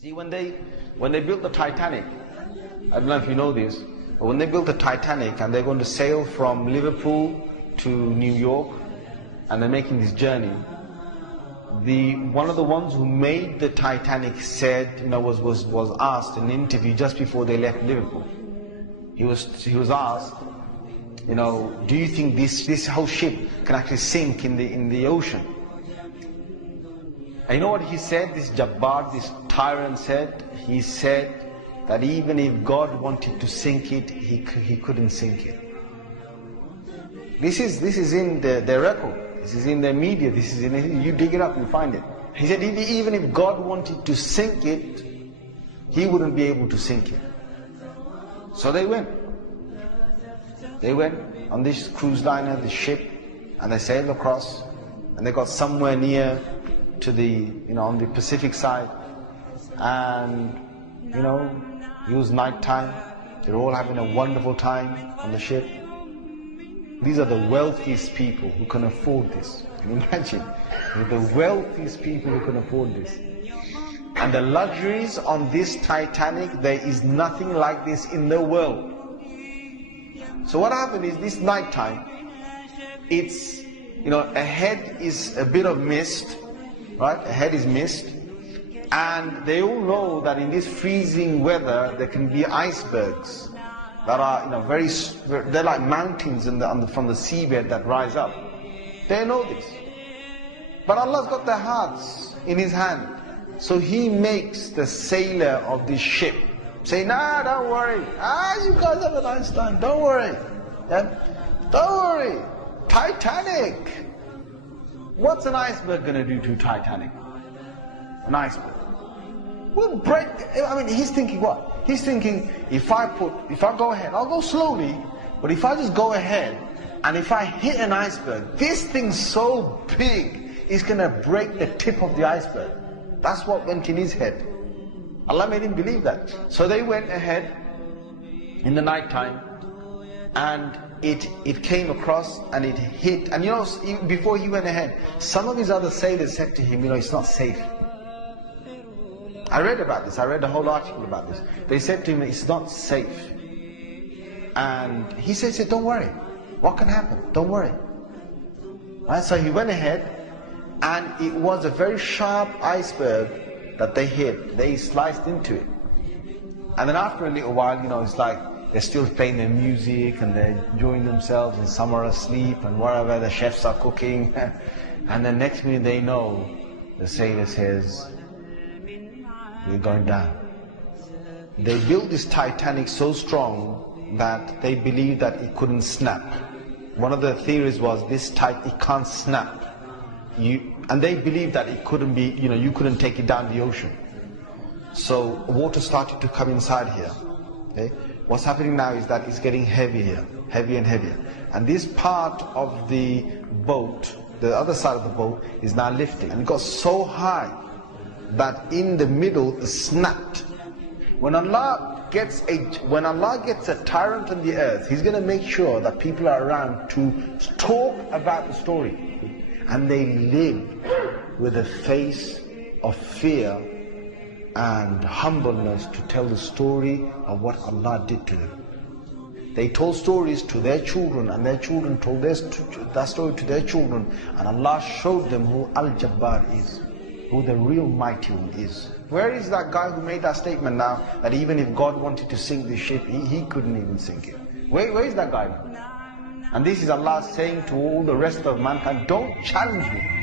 See, when they built the Titanic, I don't know if you know this, but when they built the Titanic and they're going to sail from Liverpool to New York, and they're making this journey, one of the ones who made the Titanic said, was asked in an interview just before they left Liverpool. He was asked, do you think this whole ship can actually sink in the ocean? And you know what he said? This Jabbar, this tyrant said. He said that even if God wanted to sink it, he couldn't sink it. This is in their record. This is in their media. This is you dig it up and find it. He said even if God wanted to sink it, he wouldn't be able to sink it. So they went. They went on this cruise liner, the ship, and they sailed across, and they got somewhere near to on the Pacific side, and it was night time. They were all having a wonderful time on the ship. These are the wealthiest people who can afford this. Can you imagine? They're the wealthiest people who can afford this. And the luxuries on this Titanic, there is nothing like this in the world. So what happened is, this night time, it's, ahead is a bit of mist, right? Ahead is mist. And they all know that in this freezing weather, there can be icebergs that are, they're like mountains from the seabed that rise up. They know this. But Allah's got their hearts in His hand. So He makes the sailor of this ship say, nah, don't worry. You guys have a nice time. Don't worry. Yeah? Don't worry. Titanic. What's an iceberg going to do to Titanic? An iceberg will break. He's thinking what? He's thinking, if I go ahead, I'll go slowly, but if I just go ahead, and if I hit an iceberg, this thing's so big, it's going to break the tip of the iceberg. That's what went in his head. Allah made him believe that. So they went ahead in the night time, and it came across and it hit. And before he went ahead, some of his other sailors said to him, it's not safe. I read about this. I read a whole article about this. They said to him, it's not safe. And he said, don't worry. What can happen? Don't worry. Right? So he went ahead, and it was a very sharp iceberg that they hit. They sliced into it. And then after a little while, it's like they're still playing their music and they're enjoying themselves, and some are asleep and whatever, the chefs are cooking. And the next minute they know, the sailor says, we're going down. They built this Titanic so strong that they believed that it couldn't snap. One of the theories was it can't snap. And they believed that it couldn't be, you couldn't take it down the ocean. So water started to come inside here. Okay? What's happening now is that it's getting heavier, heavier and heavier. And this part of the boat, the other side of the boat, is now lifting. And it got so high that in the middle it snapped. When Allah gets a tyrant on the earth, He's going to make sure that people are around to talk about the story. And they live with a face of fear and humbleness to tell the story of what Allah did to them. They told stories to their children, and their children told that story to their children, and Allah showed them who Al-Jabbar is, who the real mighty one is. Where is that guy who made that statement now, that even if God wanted to sink the ship, he couldn't even sink it? Where is that guy now? And this is Allah saying to all the rest of mankind, don't challenge me.